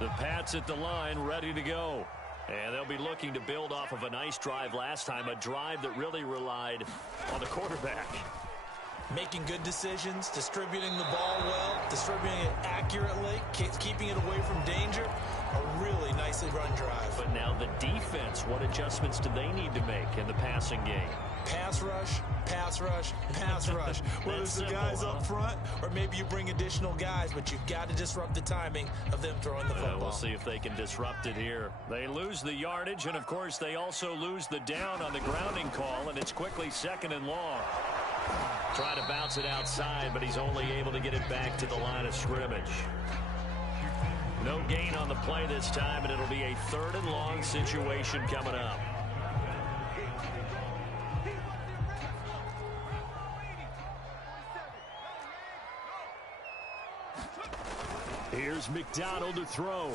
The Pats at the line, ready to go. And they'll be looking to build off of a nice drive last time, a drive that really relied on the quarterback. Making good decisions, distributing the ball well, distributing it accurately, keeping it away from danger. A really nicely run drive. But now the defense, what adjustments do they need to make in the passing game? Pass rush, pass rush, pass rush. Whether it's the guys up front or maybe you bring additional guys, but you've got to disrupt the timing of them throwing the football. We'll see if they can disrupt it here. They lose the yardage, and, of course, they also lose the down on the grounding call, and it's quickly 2nd and long. Try to bounce it outside, but he's only able to get it back to the line of scrimmage. No gain on the play this time, and it'll be a 3rd and long situation coming up. Here's McDonald to throw.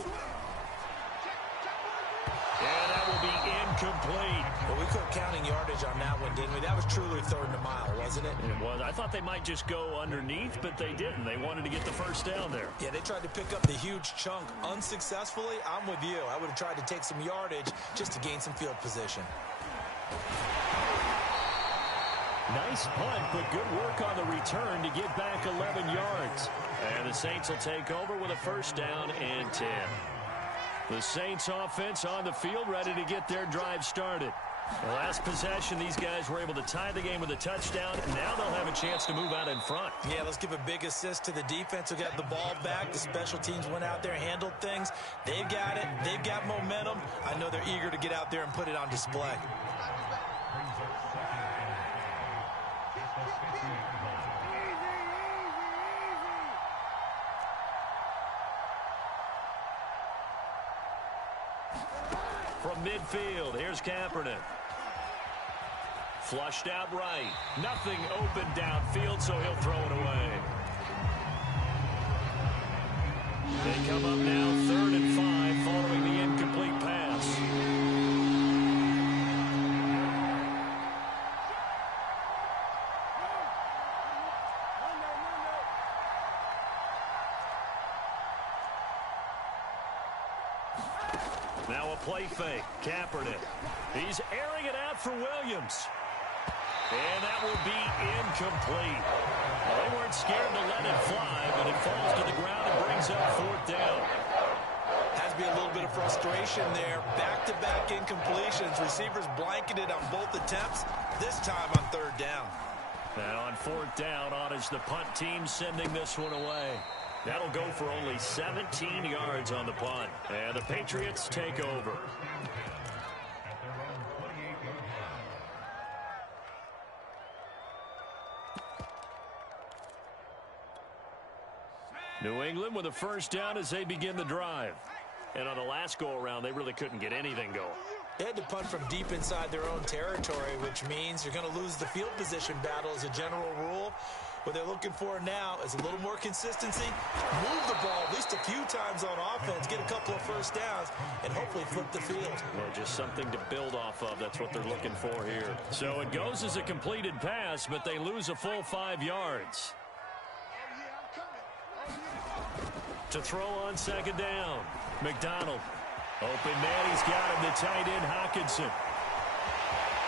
And that will be incomplete. Well, we quit counting yardage on that one, didn't we? That was truly 3rd and a mile, wasn't it? It was. I thought they might just go underneath, but they didn't. They wanted to get the first down there. Yeah, they tried to pick up the huge chunk unsuccessfully. I'm with you. I would have tried to take some yardage just to gain some field position. Nice punt, but good work on the return to get back 11 yards. And the Saints will take over with a 1st down and 10. The Saints offense on the field, ready to get their drive started. The last possession, these guys were able to tie the game with a touchdown, and now they'll have a chance to move out in front. Yeah, let's give a big assist to the defense who got the ball back. The special teams went out there, handled things. They've got it. They've got momentum. I know they're eager to get out there and put it on display. From midfield, here's Kaepernick. Flushed out right. Nothing open downfield, so he'll throw it away. They come up now 3rd and 5 following the incomplete pass. Now a play fake. Kaepernick. He's airing it out for Williams. And that will be incomplete. Well, they weren't scared to let it fly, but it falls to the ground and brings up 4th down. Has to be a little bit of frustration there. Back-to-back incompletions. Receivers blanketed on both attempts, this time on 3rd down. And on 4th down, on is the punt team sending this one away. That'll go for only 17 yards on the punt. And the Patriots take over. New England with a 1st down as they begin the drive. And on the last go-around, they really couldn't get anything going. They had to punt from deep inside their own territory, which means you're going to lose the field position battle as a general rule. What they're looking for now is a little more consistency, move the ball at least a few times on offense, get a couple of 1st downs, and hopefully flip the field. Well, just something to build off of. That's what they're looking for here. So it goes as a completed pass, but they lose a full 5 yards. To throw on 2nd down. McDonald. Open man, he's got him, the tight end, Hockenson.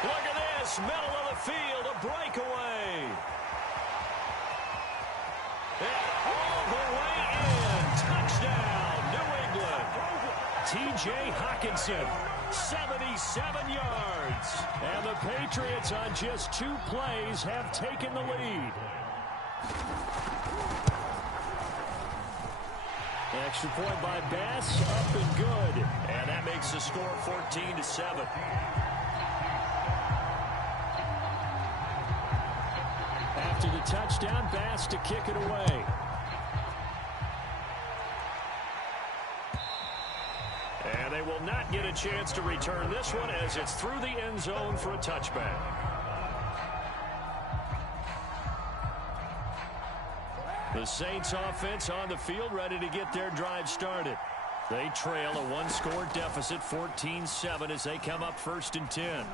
Look at this, middle of the field, a breakaway. And all the way in, touchdown, New England. T.J. Hockenson, 77 yards. And the Patriots on just 2 plays have taken the lead. Extra point by Bass, up and good. And that makes the score 14-7. After the touchdown, Bass to kick it away. And they will not get a chance to return this one as it's through the end zone for a touchback. The Saints offense on the field ready to get their drive started. They trail a 1-score deficit, 14-7, as they come up 1st and 10.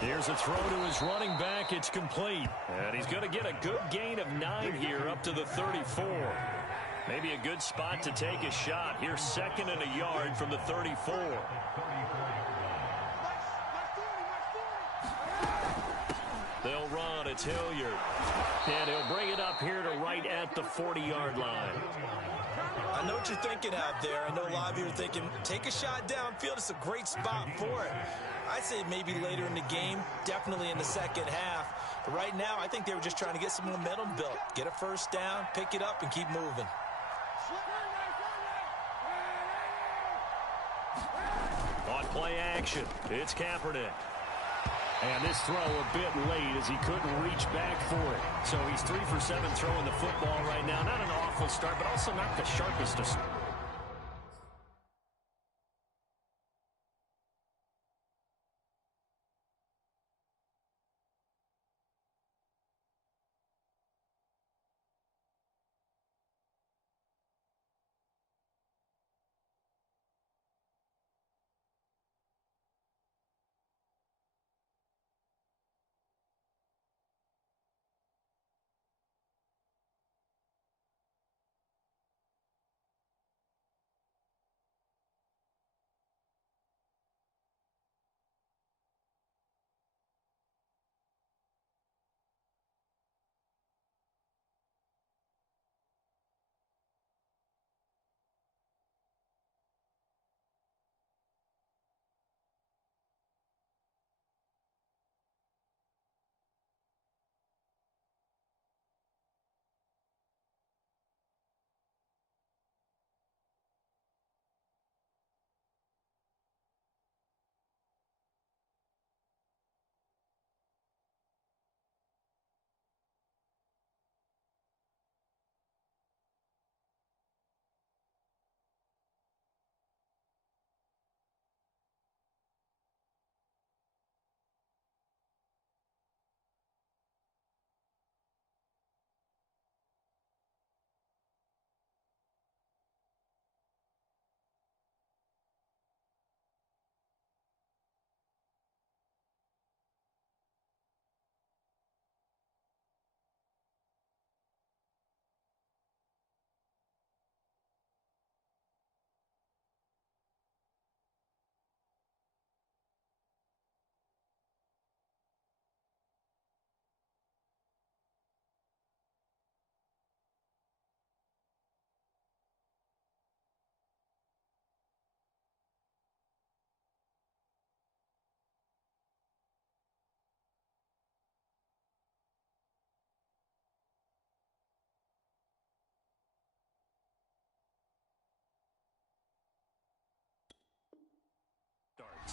Here's a throw to his running back. It's complete. And he's going to get a good gain of 9 here up to the 34. Maybe a good spot to take a shot. Here's 2nd and a yard from the 34. They'll run. It's Hilliard. And he'll bring it up here to right at the 40-yard line. I know what you're thinking out there. I know a lot of you are thinking, take a shot downfield. It's a great spot for it. I'd say maybe later in the game, definitely in the second half. But right now, I think they were just trying to get some momentum built. Get a first down, pick it up, and keep moving. On play action, it's Kaepernick. And this throw a bit late as he couldn't reach back for it. So he's 3 for 7 throwing the football right now. Not an awful start, but also not the sharpest of starts.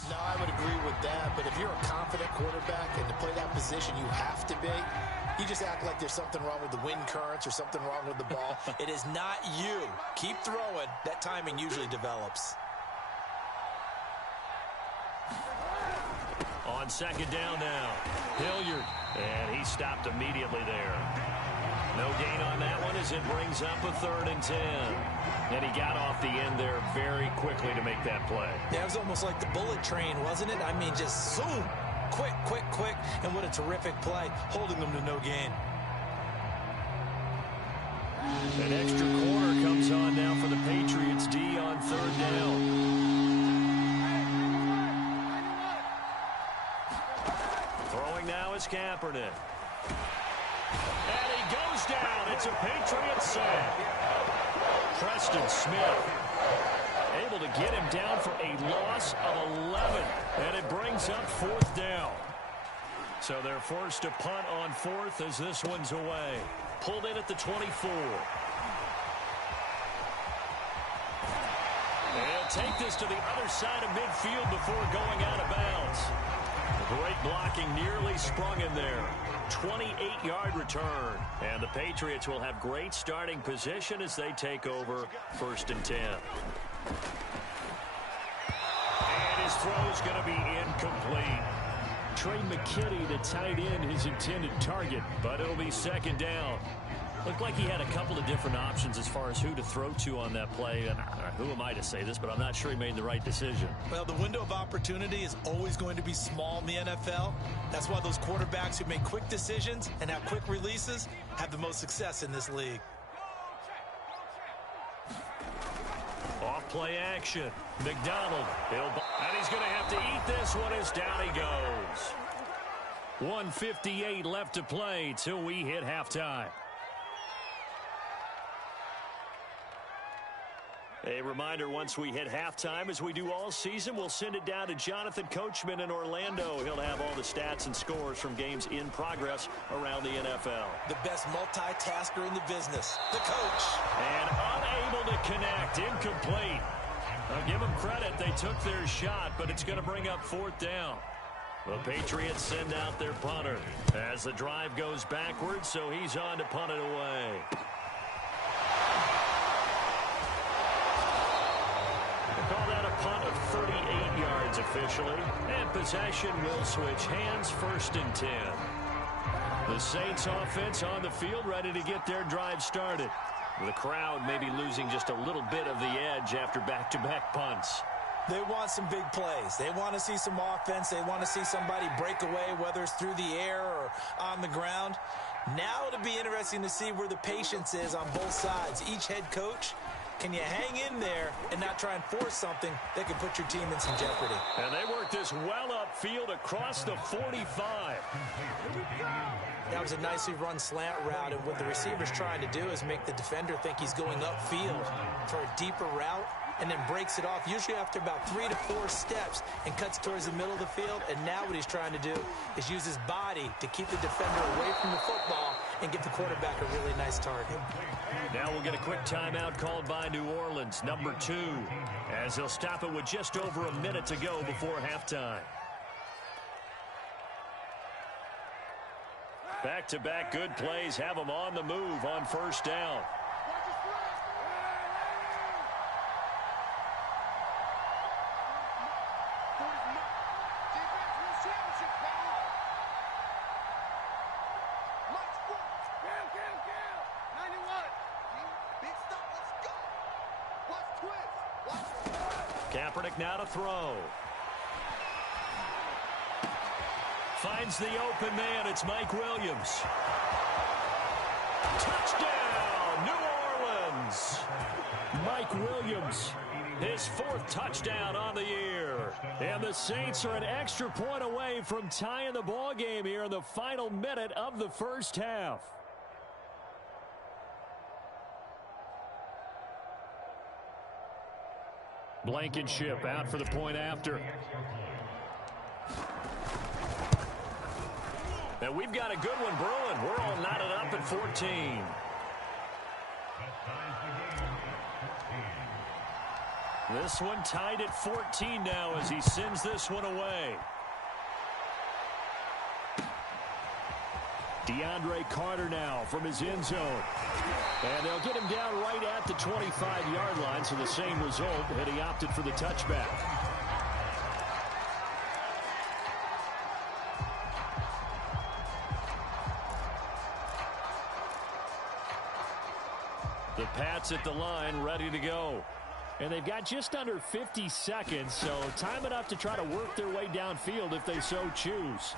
No, I would agree with that, but if you're a confident quarterback and to play that position you have to be, you just act like there's something wrong with the wind currents or something wrong with the ball. It is not you. Keep throwing. That timing usually develops. On 2nd down now, Hilliard, and he stopped immediately there. No gain on that one as it brings up a 3rd and 10. And he got off the end there very quickly to make that play. Yeah, it was almost like the bullet train, wasn't it? I mean, just zoom. Quick, quick, quick. And what a terrific play, holding them to no gain. An extra corner comes on now for the Patriots D on 3rd down. Throwing now is Kaepernick. And he goes down. It's a Patriot sack. Preston Smith able to get him down for a loss of 11. And it brings up 4th down. So they're forced to punt on 4th as this one's away. Pulled in at the 24. And take this to the other side of midfield before going out of bounds. Great blocking, nearly sprung in there. 28-yard return. And the Patriots will have great starting position as they take over 1st and 10. And his throw's going to be incomplete. Trey McKinney, the tight end, his intended target, but it'll be 2nd down. Looked like he had a couple of different options as far as who to throw to on that play. And who am I to say this, but I'm not sure he made the right decision. Well, the window of opportunity is always going to be small in the NFL. That's why those quarterbacks who make quick decisions and have quick releases have the most success in this league. Off play action. McDonald. And he's going to have to eat this one as down he goes. 1:58 left to play till we hit halftime. A reminder, once we hit halftime, as we do all season, we'll send it down to Jonathan Coachman in Orlando. He'll have all the stats and scores from games in progress around the NFL. The best multitasker in the business, the coach. And unable to connect, incomplete. I'll give them credit, they took their shot, but it's going to bring up 4th down. The Patriots send out their punter as the drive goes backwards, so he's on to punt it away. Call that a punt of 38 yards officially. And possession will switch hands, 1st and 10. The Saints offense on the field, ready to get their drive started. The crowd may be losing just a little bit of the edge after back-to-back punts. They want some big plays. They want to see some offense. They want to see somebody break away, whether it's through the air or on the ground. Now it'll be interesting to see where the patience is on both sides. Each head coach, can you hang in there and not try and force something that could put your team in some jeopardy? And they work this well upfield across the 45. That was a nicely run slant route, and what the receiver's trying to do is make the defender think he's going upfield for a deeper route, and then breaks it off, usually after about 3 to 4 steps, and cuts towards the middle of the field. And now what he's trying to do is use his body to keep the defender away from the football and give the quarterback a really nice target. Now we'll get a quick timeout called by New Orleans, number 2, as he'll stop it with just over a minute to go before halftime. Back-to-back good plays have them on the move on 1st down. Kaepernick now to throw. Finds the open man. It's Mike Williams. Touchdown, New Orleans. Mike Williams, his 4th touchdown on the year. And the Saints are an extra point away from tying the ball game here in the final minute of the 1st half. Blankenship out for the point after. And we've got a good one brewing. We're all knotted up at 14. This one tied at 14 now as he sends this one away. DeAndre Carter now from his end zone. And they'll get him down right at the 25-yard line, so the same result, and he opted for the touchback. The Pats at the line, ready to go. And they've got just under 50 seconds, so time enough to try to work their way downfield if they so choose.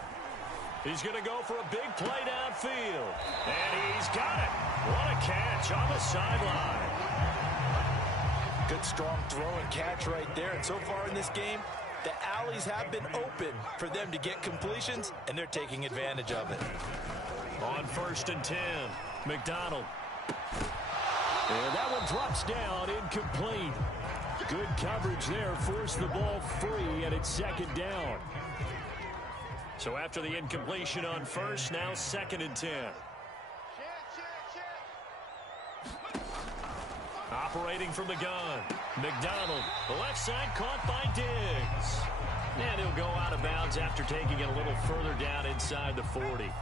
He's going to go for a big play downfield. And he's got it. What a catch on the sideline. Good strong throw and catch right there. And so far in this game, the alleys have been open for them to get completions, and they're taking advantage of it. On 1st and 10, McDonald. And that one drops down, incomplete. Good coverage there, forced the ball free, and it's 2nd down. So after the incompletion on 1st, now 2nd and 10. Operating from the gun, McDonald. The left side caught by Diggs. And he'll go out of bounds after taking it a little further down inside the 40.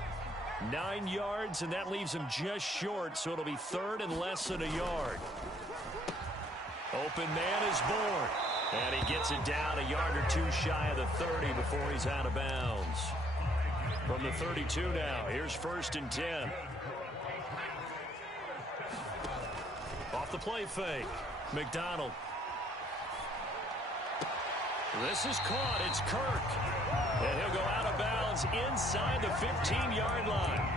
9 yards, and that leaves him just short, so it'll be 3rd and less than a yard. Open man is born. And he gets it down a yard or 2 shy of the 30 before he's out of bounds. From the 32 now, here's 1st and 10. Off the play fake, McDonald. This is caught, it's Kirk. And he'll go out of bounds inside the 15-yard line.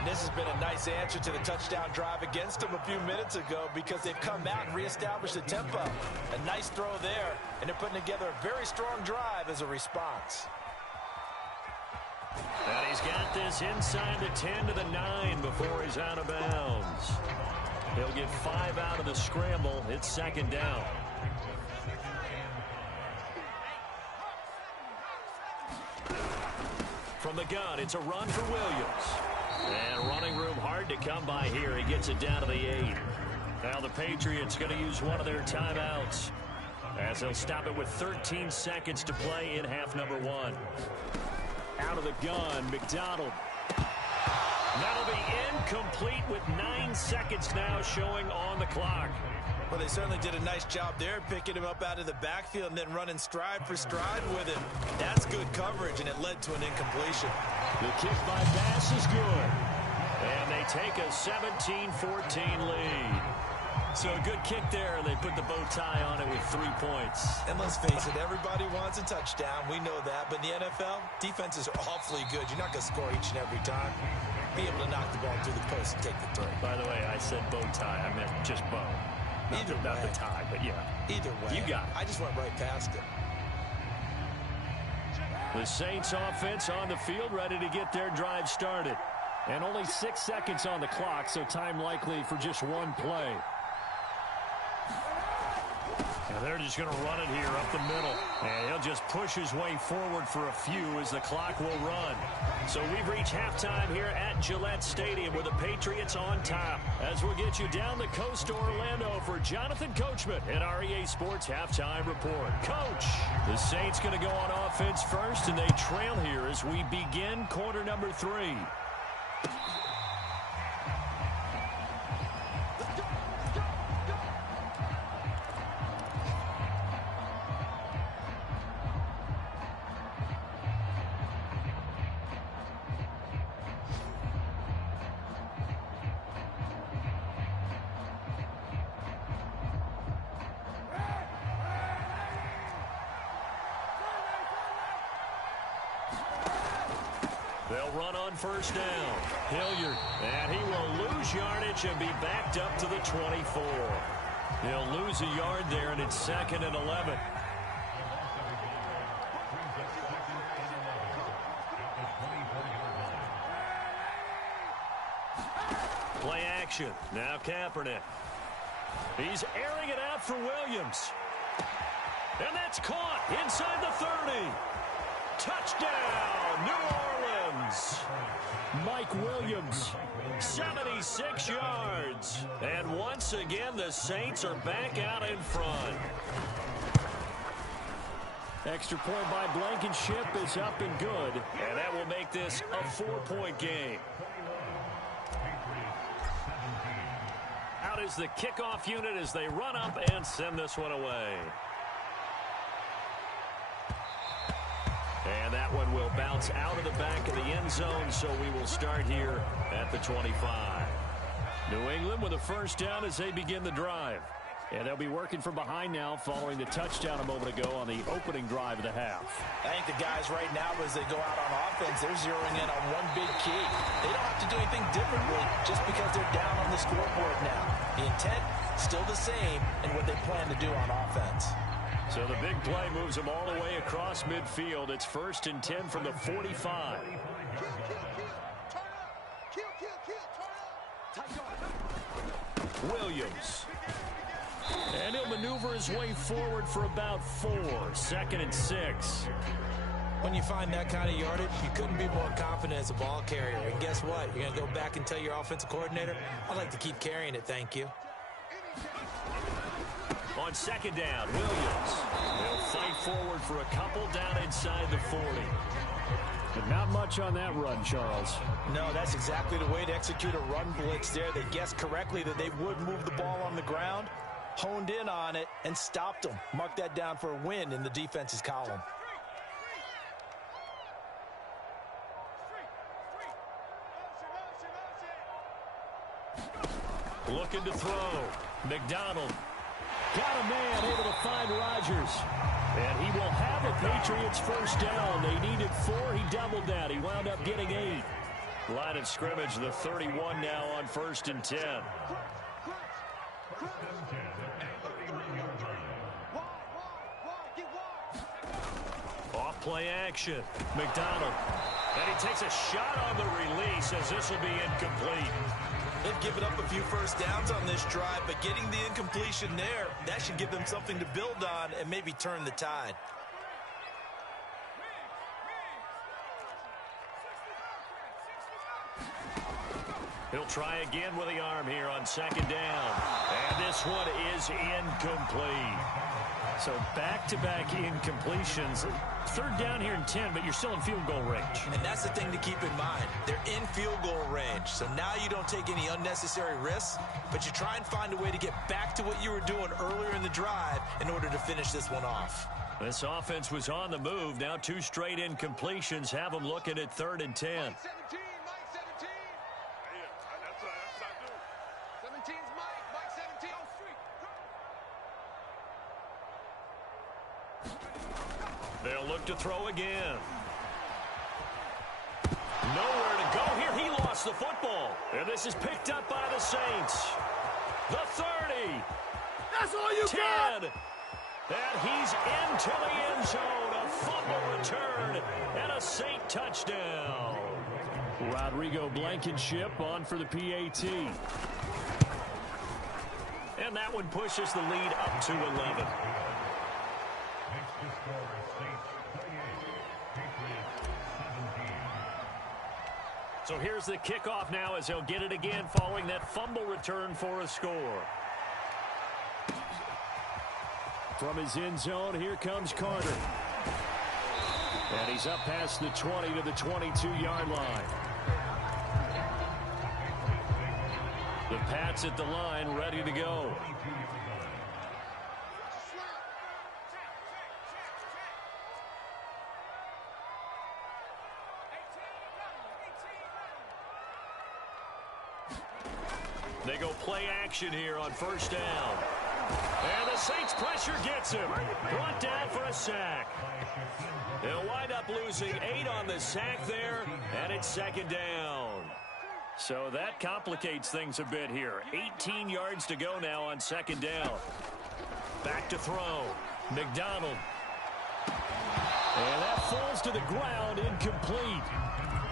And this has been a nice answer to the touchdown drive against them a few minutes ago because they've come out and reestablished the tempo. A nice throw there, and they're putting together a very strong drive as a response. And he's got this inside the 10 to the 9 before he's out of bounds. He'll get 5 out of the scramble. It's second down. From the gun, it's a run for Williams. And running room hard to come by here. He gets it down to the 8. Now the Patriots going to use one of their timeouts as they'll stop it with 13 seconds to play in half number 1. Out of the gun, McDonald. That'll be incomplete with 9 seconds now showing on the clock. Well, they certainly did a nice job there, picking him up out of the backfield and then running stride for stride with him. That's good coverage, and it led to an incompletion. The kick by Bass is good. And they take a 17-14 lead. So a good kick there, and they put the bow tie on it with 3 points. And let's face it, everybody wants a touchdown. We know that. But in the NFL, defenses are awfully good. You're not going to score each and every time. Be able to knock the ball through the post and take the throw. By the way, I said bow tie. I meant just bow. Not the tie, but yeah. Either way. You got it. I just went right past it. The Saints offense on the field, ready to get their drive started. And only 6 seconds on the clock, so time likely for just one play. And they're just going to run it here up the middle. And he'll just push his way forward for a few as the clock will run. So we've reached halftime here at Gillette Stadium with the Patriots on top. As we'll get you down the coast to Orlando for Jonathan Coachman at our EA Sports Halftime Report. Coach, the Saints going to go on offense first, and they trail here as we begin quarter number 3. They'll run on first down. Hilliard, and he will lose yardage and be backed up to the 24. He'll lose a yard there, and it's 2nd and 11. Play action. Now Kaepernick. He's airing it out for Williams. And that's caught inside the 30. Touchdown, New Orleans. Mike Williams, 76 yards. And once again, the Saints are back out in front. Extra point by Blankenship is up and good. And that will make this a 4-point game. Out is the kickoff unit as they run up and send this one away. And that one will bounce out of the back of the end zone, so we will start here at the 25. New England with a first down as they begin the drive. And they'll be working from behind now following the touchdown a moment ago on the opening drive of the half. I think the guys right now, as they go out on offense, they're zeroing in on one big key. They don't have to do anything differently just because they're down on the scoreboard now. The intent, still the same in what they plan to do on offense. So the big play moves them all the way across midfield. It's 1st and 10 from the 45. Williams. And he'll maneuver his way forward for about 4. 2nd and 6. When you find that kind of yardage, you couldn't be more confident as a ball carrier. And guess what? You're going to go back and tell your offensive coordinator, I'd like to keep carrying it, thank you. On 2nd down, Williams. They'll fight forward for a couple down inside the 40. But not much on that run, Charles. No, that's exactly the way to execute a run blitz there. They guessed correctly that they would move the ball on the ground, honed in on it, and stopped them. Mark that down for a win in the defense's column. Looking to throw. McDonald. Got a man able to find Rodgers. And he will have a Patriots first down. They needed 4. He doubled that. He wound up getting 8. Line of scrimmage, the 31 now on 1st and 10. Off play action. McDonald. And he takes a shot on the release as this will be incomplete. They've given up a few first downs on this drive, but getting the incompletion there, that should give them something to build on and maybe turn the tide. He'll try again with the arm here on 2nd down. And this one is incomplete. So back-to-back incompletions. 3rd down here and 10, but you're still in field goal range. And that's the thing to keep in mind. They're in field goal range. So now you don't take any unnecessary risks, but you try and find a way to get back to what you were doing earlier in the drive in order to finish this one off. This offense was on the move. Now 2 straight incompletions have them looking at 3rd and 10. They'll look to throw again. Nowhere to go here. He lost the football. And this is picked up by the Saints. The 30. That's all you 10. got. And he's into the end zone. A fumble return and a Saint touchdown. Rodrigo Blankenship on for the PAT. And that one pushes the lead up to 11. So here's the kickoff now as he'll get it again following that fumble return for a score. From his end zone, here comes Carter. And he's up past the 20 to the 22-yard line. The Pats at the line, ready to go. They go play action here on 1st down. And the Saints pressure gets him. Brought down for a sack. They'll wind up losing 8 on the sack there, and it's 2nd down. So that complicates things a bit here. 18 yards to go now on 2nd down. Back to throw. McDonald. And that falls to the ground, incomplete.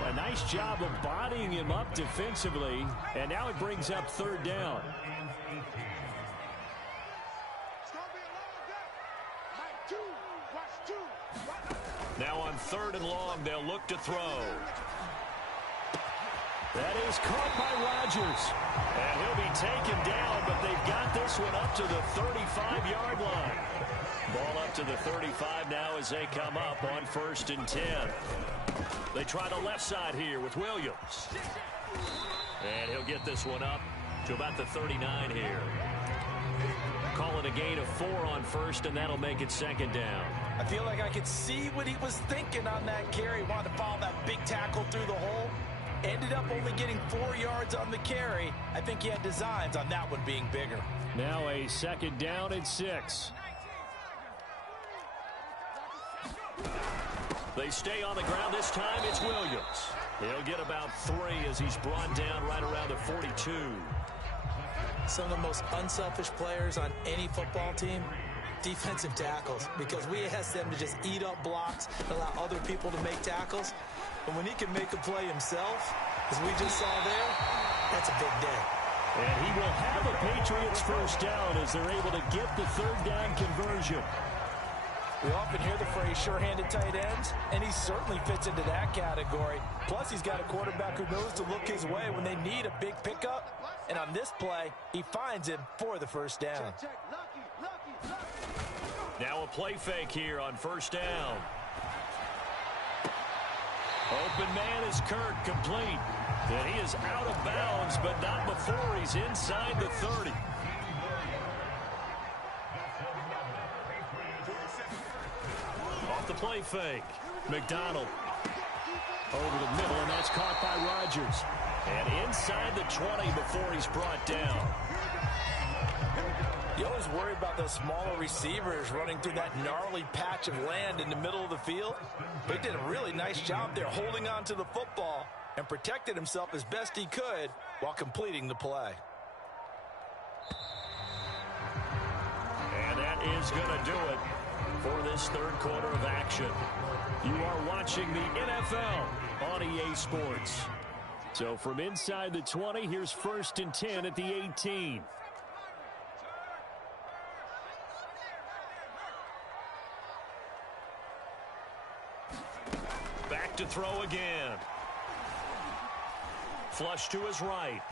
A nice job of bodying him up defensively, and now it brings up 3rd down. Now on 3rd and long, they'll look to throw. That is caught by Rodgers. And he'll be taken down, but they've got this one up to the 35-yard line. Ball up to the 35 now as they come up on 1st and 10. They try the left side here with Williams. And he'll get this one up to about the 39 here. Call it a gain of 4 on 1st, and that'll make it 2nd down. I feel like I could see what he was thinking on that carry. Wanted to follow that big tackle through the hole. Ended up only getting 4 yards on the carry. I think he had designs on that one being bigger. Now a 2nd down and 6. They stay on the ground. This time it's Williams. He'll get about 3 as he's brought down right around the 42. Some of the most unselfish players on any football team, defensive tackles, because we ask them to just eat up blocks and allow other people to make tackles. But when he can make a play himself, as we just saw there, that's a big day. And he will have a Patriots 1st down as they're able to get the 3rd down conversion. We often hear the phrase sure-handed tight ends, and he certainly fits into that category. Plus, he's got a quarterback who knows to look his way when they need a big pickup. And on this play, he finds him for the 1st down. Now a play fake here on 1st down. Open man is Kirk, complete. And he is out of bounds, but not before he's inside the 30. Off the play fake. McDonald. Over the middle, and that's caught by Rodgers. And inside the 20 before he's brought down. You always worry about those smaller receivers running through that gnarly patch of land in the middle of the field. They did a really nice job there holding on to the football and protected himself as best he could while completing the play. And that is going to do it for this third quarter of action. You are watching the NFL on EA Sports. So from inside the 20, here's 1st and 10 at the 18. Back to throw again. Flush to his right.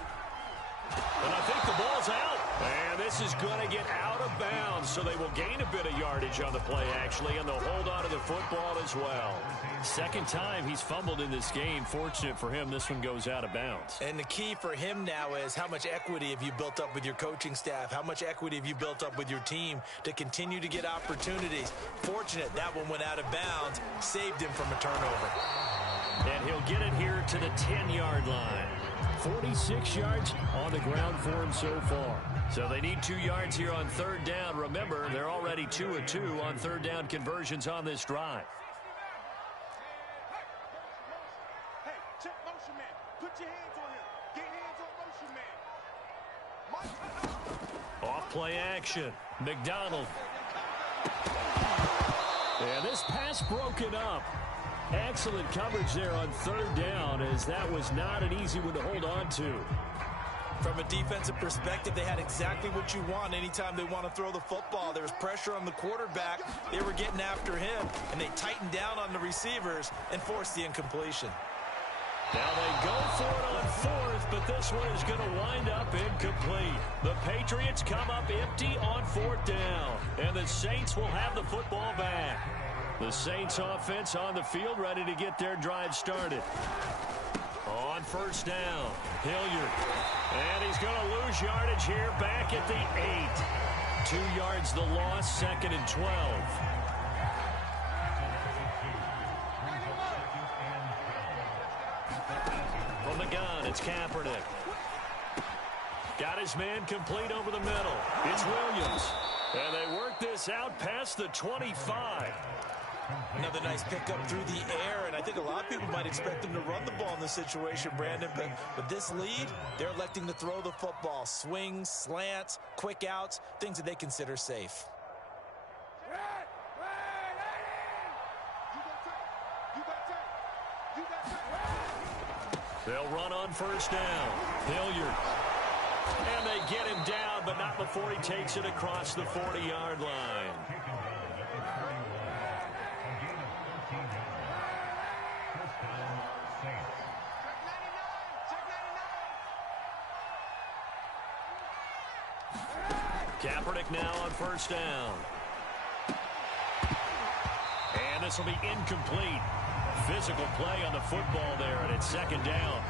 And I think the ball's out. And this is going to get out of bounds, so they will gain a bit of yardage on the play, actually, and they'll hold on to the football as well. Second time he's fumbled in this game. Fortunate for him, this one goes out of bounds. And the key for him now is how much equity have you built up with your coaching staff? How much equity have you built up with your team to continue to get opportunities? Fortunate that one went out of bounds, saved him from a turnover. And he'll get it here to the 10-yard line. 46 yards on the ground for him so far. So they need 2 yards here on third down. Remember, they're already 2 of 2 on third down conversions on this drive. Hey, check motion man. Put your hands on him. Get hands on motion man. Off play action. McDonald. And this pass broken up. Excellent coverage there on third down, as that was not an easy one to hold on to. From a defensive perspective, they had exactly what you want anytime they want to throw the football. There was pressure on the quarterback. They were getting after him, and they tightened down on the receivers and forced the incompletion. Now they go for it on fourth, but this one is going to wind up incomplete. The Patriots come up empty on fourth down, and the Saints will have the football back. The Saints offense on the field, ready to get their drive started. On first down, Hilliard. And he's going to lose yardage here back at the 8. 2 yards the loss, 2nd and 12. From the gun, it's Kaepernick. Got his man complete over the middle. It's Williams. And they work this out past the 25. Another nice pickup through the air, and I think a lot of people might expect them to run the ball in this situation, Brandon, but with this lead, they're electing to throw the football. Swings, slants, quick outs, things that they consider safe. They'll run on first down. Hilliard. And they get him down, but not before he takes it across the 40-yard line. Kaepernick now on first down. And this will be incomplete. Physical play on the football there, and it's 2nd down.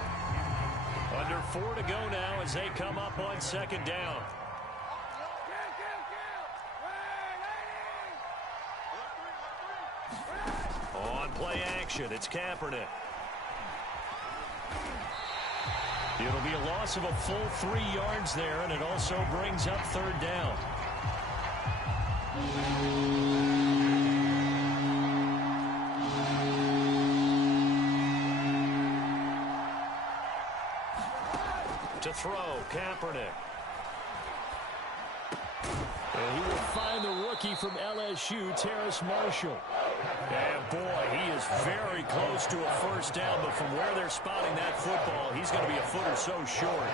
Under 4 to go now as they come up on 2nd down. On play action, it's Kaepernick. It'll be a loss of a full 3 yards there, and it also brings up 3rd down. To throw, Kaepernick. And he will find the rookie from LSU, Terrace Marshall. And boy, he is very close to a first down, but from where they're spotting that football, he's going to be a foot or so short.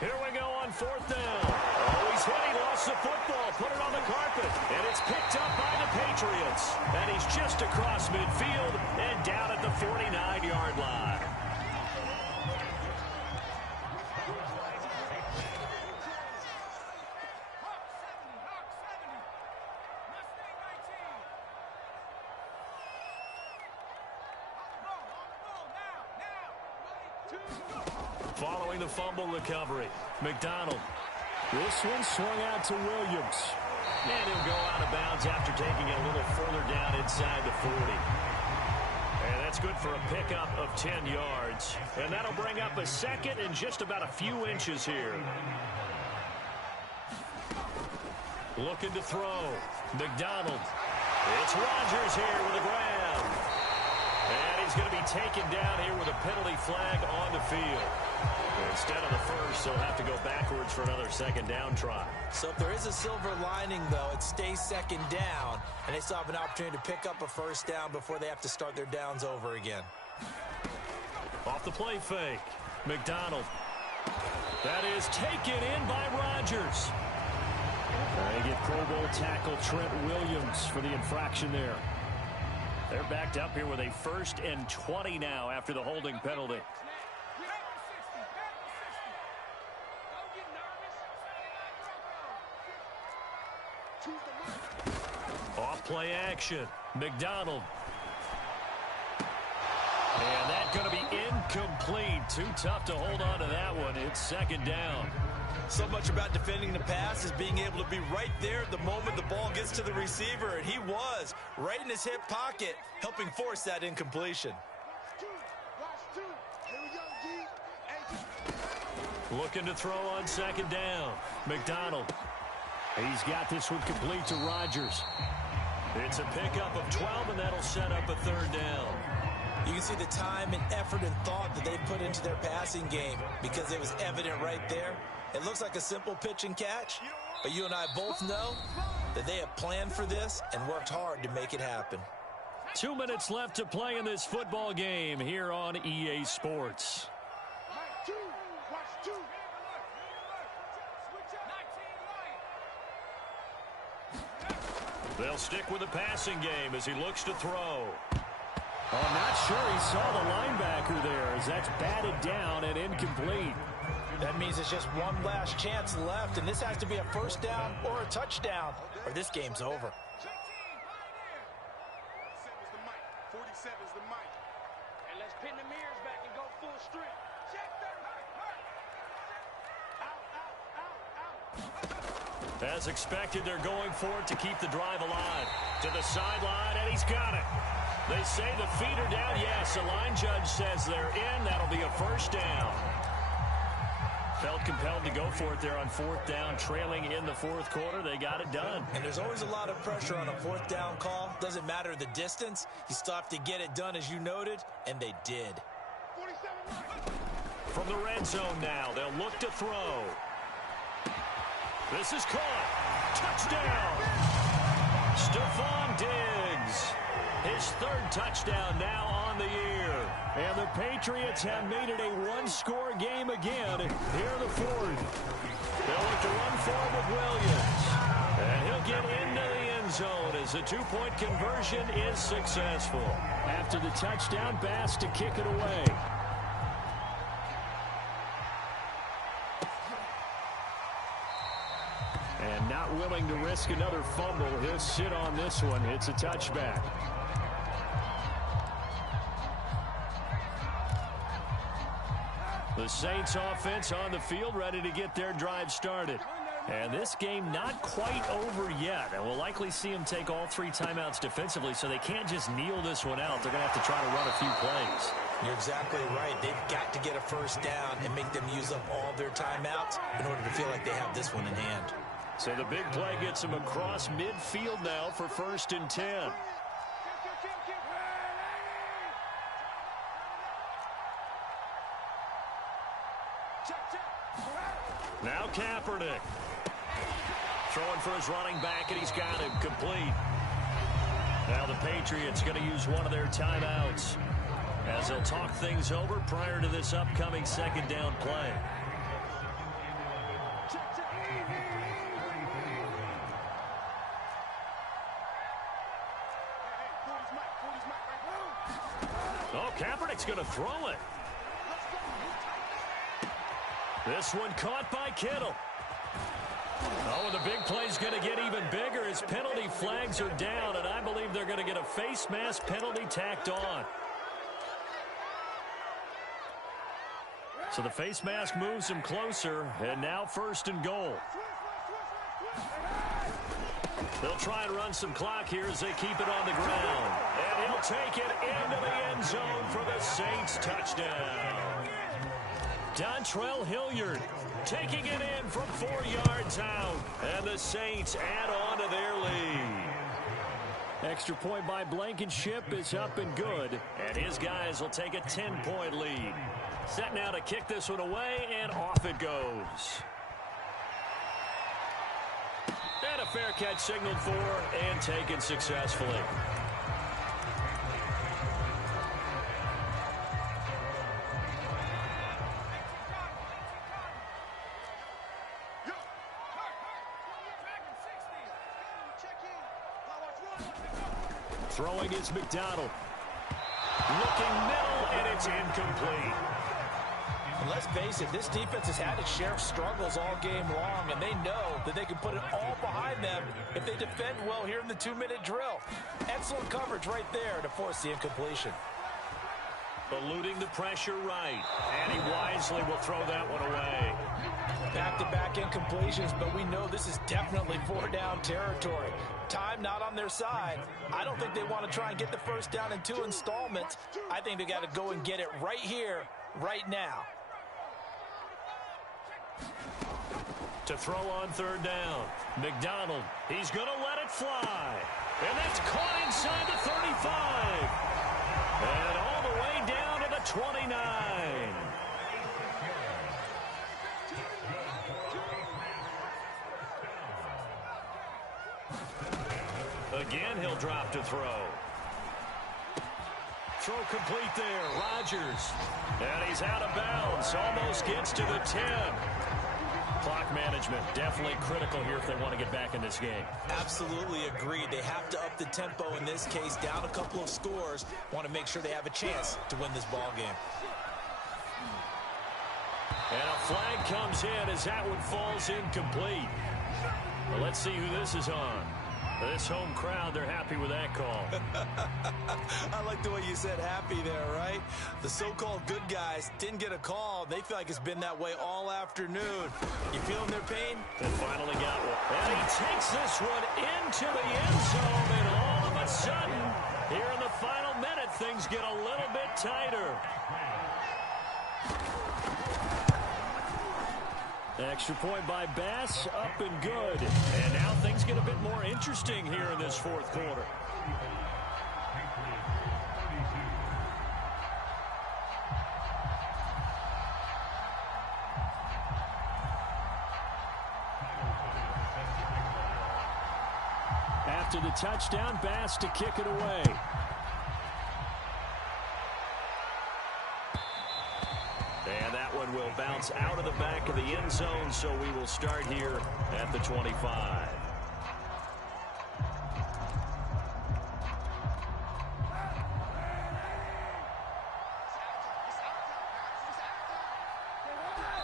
Here we go on 4th down. Oh, he's hit. He lost the football. Put it on the carpet. And it's picked up by the Patriots. And he's just across midfield and down at the 49-yard line. Following the fumble recovery, McDonald. This one swung out to Williams. And he'll go out of bounds after taking it a little further down inside the 40. And that's good for a pickup of 10 yards. And that'll bring up a 2nd and just about a few inches here. Looking to throw. McDonald. It's Rodgers here with a grab. And he's going to be taken down here with a penalty flag on the field. Instead of the first, they'll have to go backwards for another second down try. So if there is a silver lining, though, it stays second down, and they still have an opportunity to pick up a first down before they have to start their downs over again. Off the play fake. McDonald. That is taken in by Rodgers. They get Pro Bowl tackle Trent Williams for the infraction there. They're backed up here with a 1st and 20 now after the holding penalty. Off play action. McDonald. And that's going to be incomplete. Too tough to hold on to that one. It's second down. So much about defending the pass is being able to be right there at the moment the ball gets to the receiver, and he was right in his hip pocket, helping force that incompletion. Looking to throw on second down. McDonald. He's got this one complete to Rodgers. It's a pickup of 12, and that'll set up a third down. You can see the time and effort and thought that they put into their passing game because it was evident right there. It looks like a simple pitch and catch, but you and I both know that they have planned for this and worked hard to make it happen. 2 minutes left to play in this football game here on EA Sports. They'll stick with the passing game as he looks to throw. I'm not sure he saw the linebacker there as that's batted down and incomplete. That means it's just one last chance left, and this has to be a first down or a touchdown, or this game's over. 47's the mic. And let's pin the mirrors back and go full strength. Check that. Out. As expected, they're going for it to keep the drive alive. To the sideline, and he's got it. They say the feet are down. Yes, the line judge says they're in. That'll be a first down. Felt compelled to go for it there on 4th down, trailing in the 4th quarter. They got it done. And there's always a lot of pressure on a 4th down call. Doesn't matter the distance. You still have to get it done, as you noted, and they did. From the red zone now, they'll look to throw. This is caught. Touchdown. Stephon Diggs. His 3rd touchdown now on the year. And the Patriots have made it a one-score game again here in the 4th. They'll look to run forward with Williams. And he'll get into the end zone as the 2-point conversion is successful. After the touchdown, Bass to kick it away. And not willing to risk another fumble. He'll sit on this one. It's a touchback. The Saints offense on the field, ready to get their drive started. And this game not quite over yet. And we'll likely see them take all 3 timeouts defensively, so they can't just kneel this one out. They're going to have to try to run a few plays. You're exactly right. They've got to get a first down and make them use up all their timeouts in order to feel like they have this one in hand. So the big play gets them across midfield now for 1st and 10. Now Kaepernick. Throwing for his running back, and he's got him complete. Now the Patriots going to use one of their timeouts as they'll talk things over prior to this upcoming 2nd down play. Oh, Kaepernick's going to throw it. This one caught by Kittle. Oh, and the big play's going to get even bigger as penalty flags are down, and I believe they're going to get a face mask penalty tacked on. So the face mask moves him closer, and now 1st and goal. They'll try and run some clock here as they keep it on the ground. And he'll take it into the end zone for the Saints touchdown. Dontrell Hilliard taking it in from 4 yards out. And the Saints add on to their lead. Extra point by Blankenship is up and good. And his guys will take a 10-point lead. Set now to kick this one away, and off it goes. And a fair catch signaled for and taken successfully. Throwing is McDonald. Looking middle, and it's incomplete. And let's face it, this defense has had its share of struggles all game long, and they know that they can put it all behind them if they defend well here in the 2-minute drill. Excellent coverage right there to force the incompletion. Eluding the pressure right, and he wisely will throw that one away. Back-to-back incompletions, but we know this is definitely 4-down territory. Time not on their side. I don't think they want to try and get the first down in 2 installments. I think they got to go and get it right here, right now. To throw on 3rd down. McDonald, he's going to let it fly. And that's caught inside the 35. And all the way down to the 29. Again, he'll drop to throw. Throw complete there. Rodgers. And he's out of bounds. Almost gets to the 10. Clock management definitely critical here if they want to get back in this game. Absolutely agreed. They have to up the tempo in this case. Down a couple of scores. Want to make sure they have a chance to win this ball game. And a flag comes in as that one falls incomplete. Well, let's see who this is on. This home crowd, they're happy with that call. I like the way you said happy there, right? The so-called good guys didn't get a call. They feel like it's been that way all afternoon. You feeling their pain? They finally got one. And he takes this one into the end zone, and all of a sudden, here in the final minute, things get a little bit tighter. Extra point by Bass, up and good. And now things get a bit more interesting here in this 4th quarter. After the touchdown, Bass to kick it away. And that one will bounce out of the back of the end zone, so we will start here at the 25.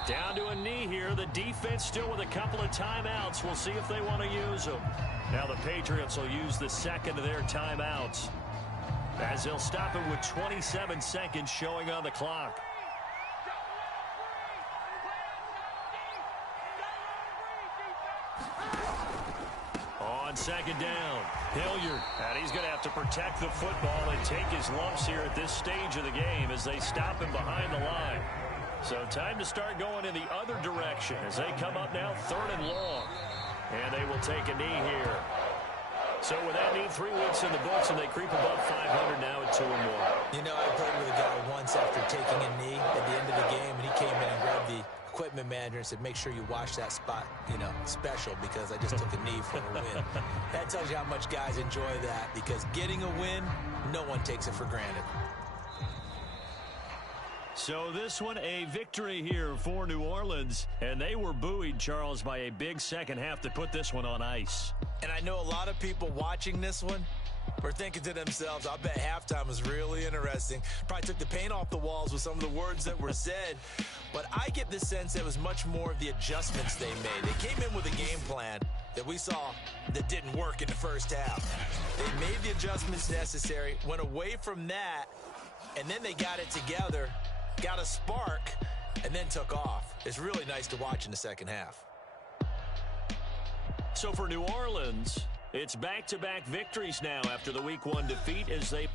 Down to a knee here. The defense still with a couple of timeouts. We'll see if they want to use them. Now the Patriots will use the second of their timeouts, as they'll stop it with 27 seconds showing on the clock. On 2nd down, Hilliard, and he's going to have to protect the football and take his lumps here at this stage of the game as they stop him behind the line. So time to start going in the other direction as they come up now 3rd and long. And they will take a knee here. So with that knee, 3 weeks in the books, and they creep above 500 now at 2-1. You know, I played with a guy once after taking a knee at the end of the game, and he came in and grabbed the equipment manager and said, make sure you wash that spot, you know, special, because I just took a knee for a win. That tells you how much guys enjoy that, because getting a win, no one takes it for granted. So this one, a victory here for New Orleans, and they were buoyed, Charles, by a big second half to put this one on ice. And I know a lot of people watching this one were thinking to themselves, I bet halftime was really interesting. Probably took the paint off the walls with some of the words that were said. But I get the sense it was much more of the adjustments they made. They came in with a game plan that we saw that didn't work in the first half. They made the adjustments necessary, went away from that, and then they got it together, got a spark, and then took off. It's really nice to watch in the second half. So for New Orleans, it's back-to-back victories now after the Week 1 defeat as they